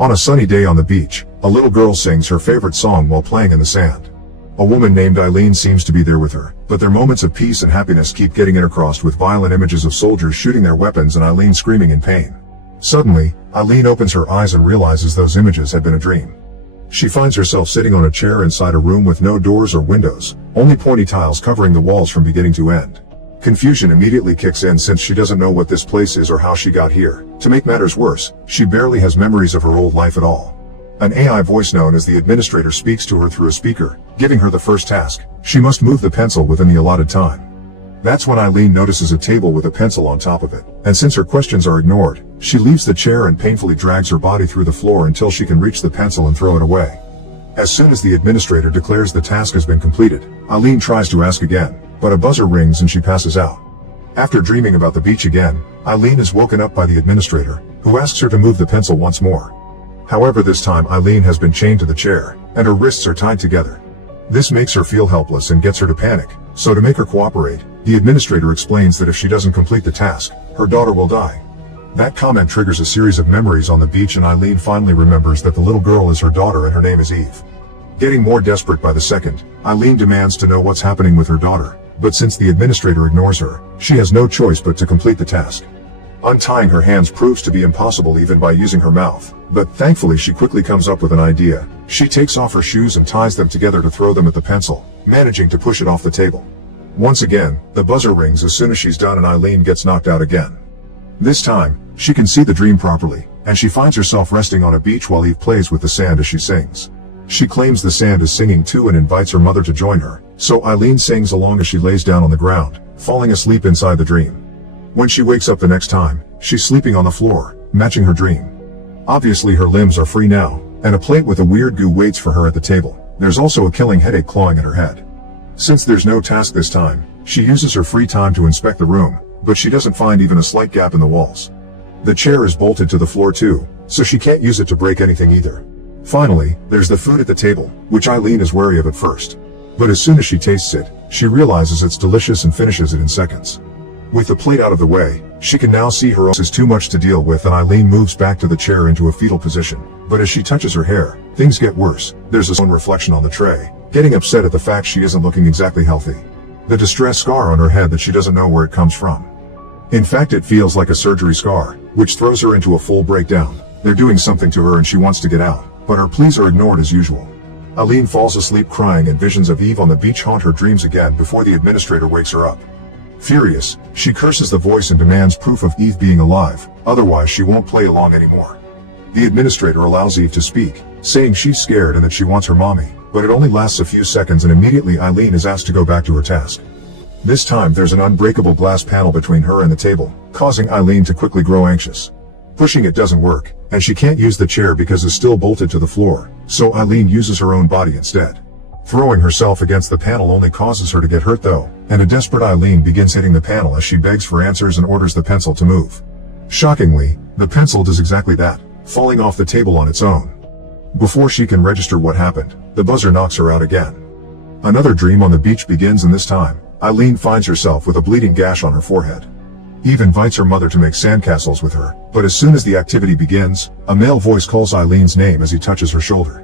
On a sunny day on the beach, a little girl sings her favorite song while playing in the sand. A woman named Eileen seems to be there with her, but their moments of peace and happiness keep getting intercrossed with violent images of soldiers shooting their weapons and Eileen screaming in pain. Suddenly, Eileen opens her eyes and realizes those images had been a dream. She finds herself sitting on a chair inside a room with no doors or windows, only pointy tiles covering the walls from beginning to end. Confusion immediately kicks in since she doesn't know what this place is or how she got here. To make matters worse, she barely has memories of her old life at all. An AI voice known as the administrator speaks to her through a speaker, giving her the first task. She must move the pencil within the allotted time. That's when Eileen notices a table with a pencil on top of it, and since her questions are ignored, she leaves the chair and painfully drags her body through the floor until she can reach the pencil and throw it away. As soon as the administrator declares the task has been completed, Eileen tries to ask again, but a buzzer rings and she passes out. After dreaming about the beach again, Eileen is woken up by the administrator, who asks her to move the pencil once more. However, this time Eileen has been chained to the chair, and her wrists are tied together. This makes her feel helpless and gets her to panic, so to make her cooperate, the administrator explains that if she doesn't complete the task, her daughter will die. That comment triggers a series of memories on the beach and Eileen finally remembers that the little girl is her daughter and her name is Eve. Getting more desperate by the second, Eileen demands to know what's happening with her daughter, but since the administrator ignores her, she has no choice but to complete the task. Untying her hands proves to be impossible even by using her mouth, but thankfully she quickly comes up with an idea. She takes off her shoes and ties them together to throw them at the pencil, managing to push it off the table. Once again, the buzzer rings as soon as she's done and Eileen gets knocked out again. This time, she can see the dream properly, and she finds herself resting on a beach while Eve plays with the sand as she sings. She claims the sand is singing too and invites her mother to join her, so Eileen sings along as she lays down on the ground, falling asleep inside the dream. When she wakes up the next time, she's sleeping on the floor, matching her dream. Obviously her limbs are free now, and a plate with a weird goo waits for her at the table. There's also a killing headache clawing at her head. Since there's no task this time, she uses her free time to inspect the room, but she doesn't find even a slight gap in the walls. The chair is bolted to the floor too, so she can't use it to break anything either. Finally, there's the food at the table, which Eileen is wary of at first. But as soon as she tastes it, she realizes it's delicious and finishes it in seconds. With the plate out of the way, she can now see her is too much to deal with and Eileen moves back to the chair into a fetal position. But as she touches her hair, things get worse. There's a own reflection on the tray, getting upset at the fact she isn't looking exactly healthy. The distress scar on her head that she doesn't know where it comes from. In fact, it feels like a surgery scar, which throws her into a full breakdown. They're doing something to her and she wants to get out, but her pleas are ignored as usual. Eileen falls asleep crying and visions of Eve on the beach haunt her dreams again before the administrator wakes her up. Furious, she curses the voice and demands proof of Eve being alive, otherwise she won't play along anymore. The administrator allows Eve to speak, saying she's scared and that she wants her mommy, but it only lasts a few seconds and immediately Eileen is asked to go back to her task. This time there's an unbreakable glass panel between her and the table, causing Eileen to quickly grow anxious. Pushing it doesn't work, and she can't use the chair because it's still bolted to the floor, so Eileen uses her own body instead. Throwing herself against the panel only causes her to get hurt though, and a desperate Eileen begins hitting the panel as she begs for answers and orders the pencil to move. Shockingly, the pencil does exactly that, falling off the table on its own. Before she can register what happened, the buzzer knocks her out again. Another dream on the beach begins and this time, Eileen finds herself with a bleeding gash on her forehead. Eve invites her mother to make sandcastles with her, but as soon as the activity begins, a male voice calls Eileen's name as he touches her shoulder.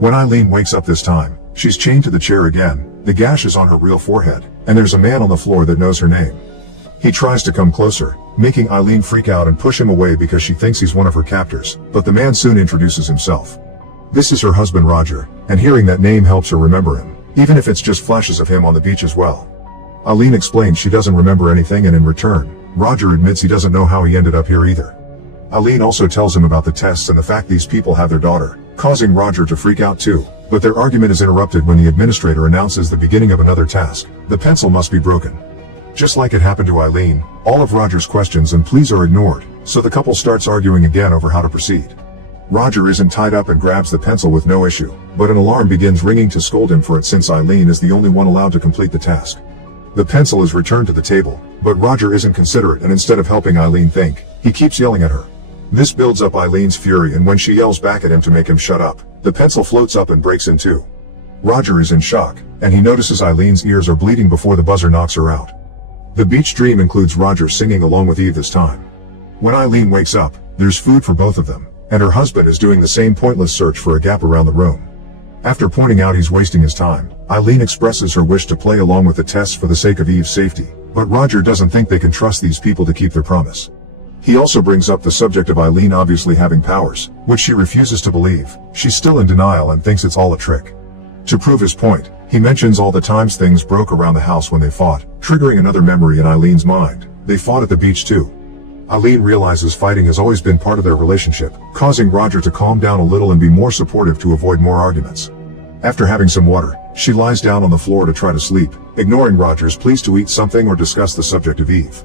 When Eileen wakes up this time, she's chained to the chair again, the gash is on her real forehead, and there's a man on the floor that knows her name. He tries to come closer, making Eileen freak out and push him away because she thinks he's one of her captors, but the man soon introduces himself. This is her husband Roger, and hearing that name helps her remember him, even if it's just flashes of him on the beach as well. Eileen explains she doesn't remember anything and in return, Roger admits he doesn't know how he ended up here either. Eileen also tells him about the tests and the fact these people have their daughter, causing Roger to freak out too, but their argument is interrupted when the administrator announces the beginning of another task. The pencil must be broken. Just like it happened to Eileen, all of Roger's questions and pleas are ignored, so the couple starts arguing again over how to proceed. Roger isn't tied up and grabs the pencil with no issue, but an alarm begins ringing to scold him for it since Eileen is the only one allowed to complete the task. The pencil is returned to the table, but Roger isn't considerate and instead of helping Eileen think, he keeps yelling at her. This builds up Eileen's fury and when she yells back at him to make him shut up, the pencil floats up and breaks in two. Roger is in shock, and he notices Eileen's ears are bleeding before the buzzer knocks her out. The beach dream includes Roger singing along with Eve this time. When Eileen wakes up, there's food for both of them, and her husband is doing the same pointless search for a gap around the room. After pointing out he's wasting his time, Eileen expresses her wish to play along with the tests for the sake of Eve's safety, but Roger doesn't think they can trust these people to keep their promise. He also brings up the subject of Eileen obviously having powers, which she refuses to believe. She's still in denial and thinks it's all a trick. To prove his point, he mentions all the times things broke around the house when they fought, triggering another memory in Eileen's mind. They fought at the beach too. Eileen realizes fighting has always been part of their relationship, causing Roger to calm down a little and be more supportive to avoid more arguments. After having some water, she lies down on the floor to try to sleep, ignoring Roger's pleas to eat something or discuss the subject of Eve.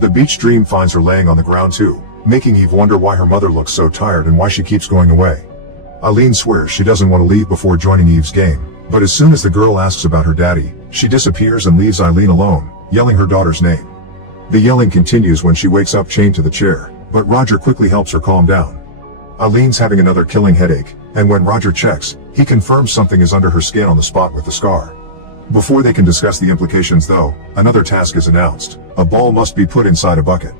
The beach dream finds her laying on the ground too, making Eve wonder why her mother looks so tired and why she keeps going away. Eileen swears she doesn't want to leave before joining Eve's game, but as soon as the girl asks about her daddy, she disappears and leaves Eileen alone, yelling her daughter's name. The yelling continues when she wakes up chained to the chair, but Roger quickly helps her calm down. Eileen's having another killing headache, and when Roger checks, he confirms something is under her skin on the spot with the scar. Before they can discuss the implications though, another task is announced. A ball must be put inside a bucket.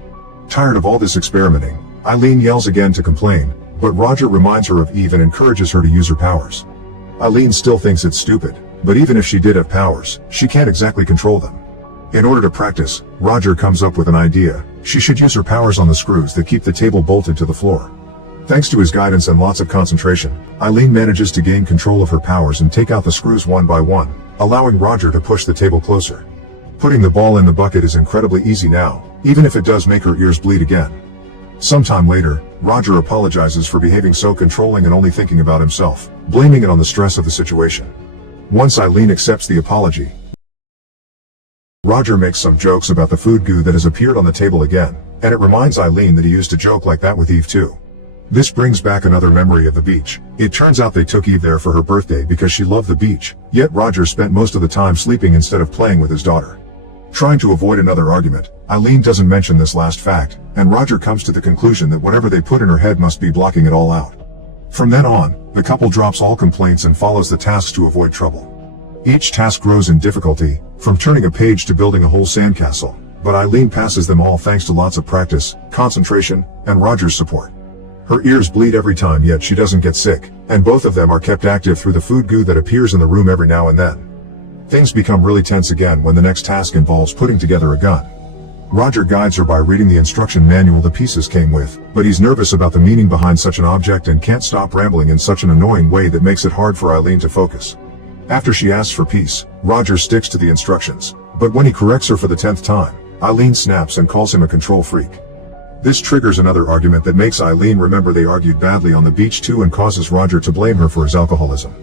Tired of all this experimenting, Eileen yells again to complain, but Roger reminds her of Eve and encourages her to use her powers. Eileen still thinks it's stupid, but even if she did have powers, she can't exactly control them. In order to practice, Roger comes up with an idea. She should use her powers on the screws that keep the table bolted to the floor. Thanks to his guidance and lots of concentration, Eileen manages to gain control of her powers and take out the screws one by one, allowing Roger to push the table closer. Putting the ball in the bucket is incredibly easy now, even if it does make her ears bleed again. Sometime later, Roger apologizes for behaving so controlling and only thinking about himself, blaming it on the stress of the situation. Once Eileen accepts the apology, Roger makes some jokes about the food goo that has appeared on the table again, and it reminds Eileen that he used a joke like that with Eve too. This brings back another memory of the beach. It turns out they took Eve there for her birthday because she loved the beach, yet Roger spent most of the time sleeping instead of playing with his daughter. Trying to avoid another argument, Eileen doesn't mention this last fact, and Roger comes to the conclusion that whatever they put in her head must be blocking it all out. From then on, the couple drops all complaints and follows the tasks to avoid trouble. Each task grows in difficulty, from turning a page to building a whole sandcastle, but Eileen passes them all thanks to lots of practice, concentration, and Roger's support. Her ears bleed every time yet she doesn't get sick, and both of them are kept active through the food goo that appears in the room every now and then. Things become really tense again when the next task involves putting together a gun. Roger guides her by reading the instruction manual the pieces came with, but he's nervous about the meaning behind such an object and can't stop rambling in such an annoying way that makes it hard for Eileen to focus. After she asks for peace, Roger sticks to the instructions, but when he corrects her for the 10th time, Eileen snaps and calls him a control freak. This triggers another argument that makes Eileen remember they argued badly on the beach too and causes Roger to blame her for his alcoholism.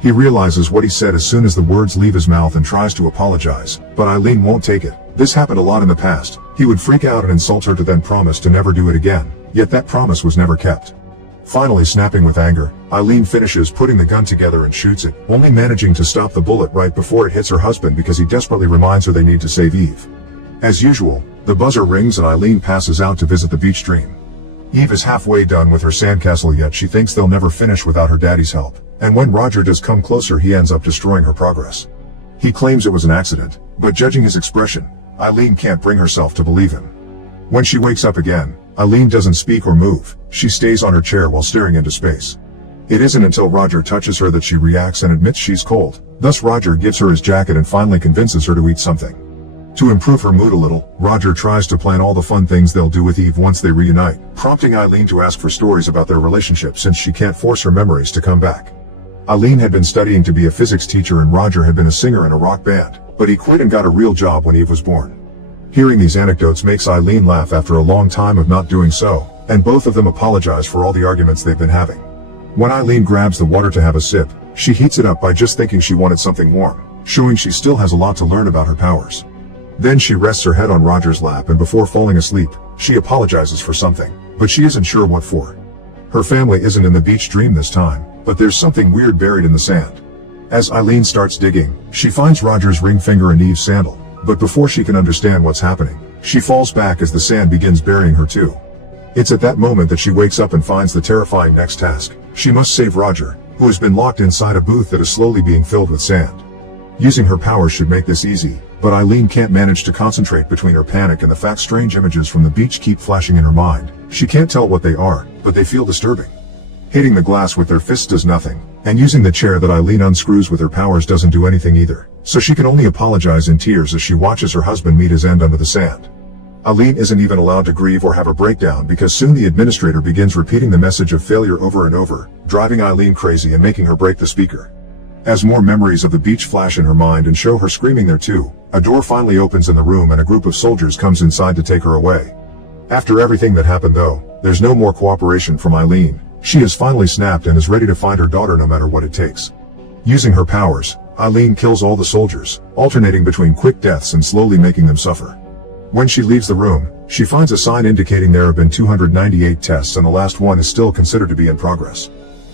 He realizes what he said as soon as the words leave his mouth and tries to apologize, but Eileen won't take it. This happened a lot in the past. He would freak out and insult her to then promise to never do it again, yet that promise was never kept. Finally snapping with anger, Eileen finishes putting the gun together and shoots it, only managing to stop the bullet right before it hits her husband because he desperately reminds her they need to save Eve. As usual, the buzzer rings and Eileen passes out to visit the beach dream. Eve is halfway done with her sandcastle yet she thinks they'll never finish without her daddy's help, and when Roger does come closer he ends up destroying her progress. He claims it was an accident, but judging his expression, Eileen can't bring herself to believe him. When she wakes up again, Eileen doesn't speak or move. She stays on her chair while staring into space. It isn't until Roger touches her that she reacts and admits she's cold. Thus Roger gives her his jacket and finally convinces her to eat something. To improve her mood a little, Roger tries to plan all the fun things they'll do with Eve once they reunite, prompting Eileen to ask for stories about their relationship since she can't force her memories to come back. Eileen had been studying to be a physics teacher and Roger had been a singer in a rock band, but he quit and got a real job when Eve was born. Hearing these anecdotes makes Eileen laugh after a long time of not doing so, and both of them apologize for all the arguments they've been having. When Eileen grabs the water to have a sip, she heats it up by just thinking she wanted something warm, showing she still has a lot to learn about her powers. Then she rests her head on Roger's lap and before falling asleep, she apologizes for something, but she isn't sure what for. Her family isn't in the beach dream this time, but there's something weird buried in the sand. As Eileen starts digging, she finds Roger's ring finger and Eve's sandal, but before she can understand what's happening, she falls back as the sand begins burying her too. It's at that moment that she wakes up and finds the terrifying next task. She must save Roger, who has been locked inside a booth that is slowly being filled with sand. Using her powers should make this easy, but Eileen can't manage to concentrate between her panic and the fact strange images from the beach keep flashing in her mind. She can't tell what they are, but they feel disturbing. Hitting the glass with their fists does nothing, and using the chair that Eileen unscrews with her powers doesn't do anything either, so she can only apologize in tears as she watches her husband meet his end under the sand. Eileen isn't even allowed to grieve or have a breakdown because soon the administrator begins repeating the message of failure over and over, driving Eileen crazy and making her break the speaker. As more memories of the beach flash in her mind and show her screaming there too, a door finally opens in the room and a group of soldiers comes inside to take her away. After everything that happened though, there's no more cooperation from Eileen. She has finally snapped and is ready to find her daughter no matter what it takes. Using her powers, Eileen kills all the soldiers, alternating between quick deaths and slowly making them suffer. When she leaves the room, she finds a sign indicating there have been 298 tests and the last one is still considered to be in progress.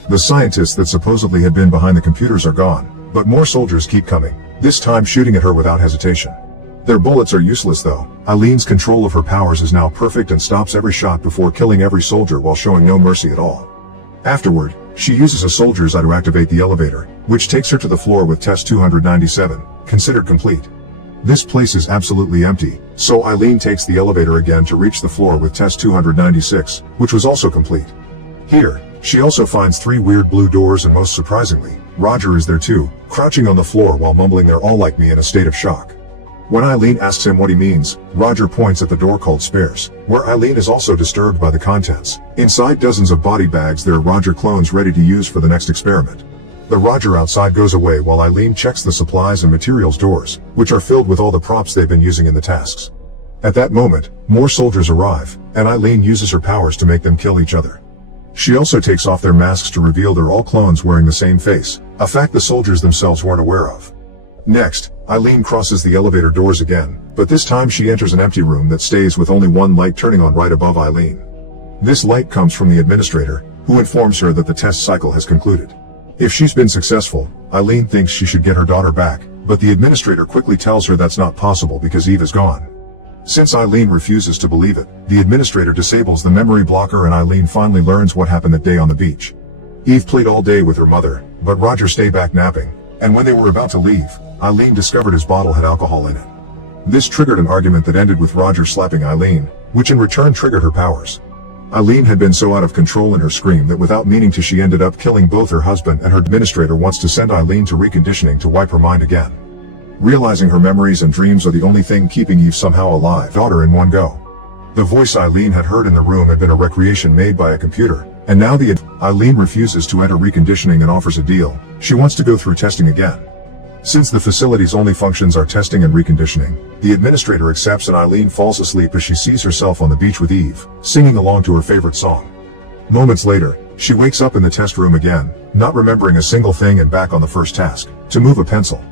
The scientists that supposedly had been behind the computers are gone, but more soldiers keep coming, this time shooting at her without hesitation. Their bullets are useless though. Eileen's control of her powers is now perfect and stops every shot before killing every soldier while showing no mercy at all. Afterward, she uses a soldier's eye to activate the elevator, which takes her to the floor with test 297, considered complete. This place is absolutely empty, so Eileen takes the elevator again to reach the floor with test 296, which was also complete. Here, she also finds 3 weird blue doors and most surprisingly, Roger is there too, crouching on the floor while mumbling "They're all like me" in a state of shock. When Eileen asks him what he means, Roger points at the door called spares, where Eileen is also disturbed by the contents. Inside dozens of body bags there are Roger clones ready to use for the next experiment. The Roger outside goes away while Eileen checks the supplies and materials doors, which are filled with all the props they've been using in the tasks. At that moment, more soldiers arrive, and Eileen uses her powers to make them kill each other. She also takes off their masks to reveal they're all clones wearing the same face, a fact the soldiers themselves weren't aware of. Next, Eileen crosses the elevator doors again, but this time she enters an empty room that stays with only one light turning on right above Eileen. This light comes from the administrator, who informs her that the test cycle has concluded. If she's been successful, Eileen thinks she should get her daughter back, but the administrator quickly tells her that's not possible because Eve is gone. Since Eileen refuses to believe it, the administrator disables the memory blocker and Eileen finally learns what happened that day on the beach. Eve played all day with her mother, but Roger stayed back napping, and when they were about to leave, Eileen discovered his bottle had alcohol in it. This triggered an argument that ended with Roger slapping Eileen, which in return triggered her powers. Eileen had been so out of control in her scream that without meaning to she ended up killing both her husband and her administrator wants to send Eileen to reconditioning to wipe her mind again. Realizing her memories and dreams are the only thing keeping Eve somehow alive, daughter in one go. The voice Eileen had heard in the room had been a recreation made by a computer, and now Eileen refuses to enter reconditioning and offers a deal. She wants to go through testing again. Since the facility's only functions are testing and reconditioning, the administrator accepts and Eileen falls asleep as she sees herself on the beach with Eve, singing along to her favorite song. Moments later, she wakes up in the test room again, not remembering a single thing and back on the first task, to move a pencil.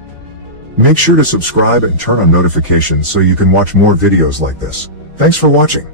Make sure to subscribe and turn on notifications so you can watch more videos like this. Thanks for watching.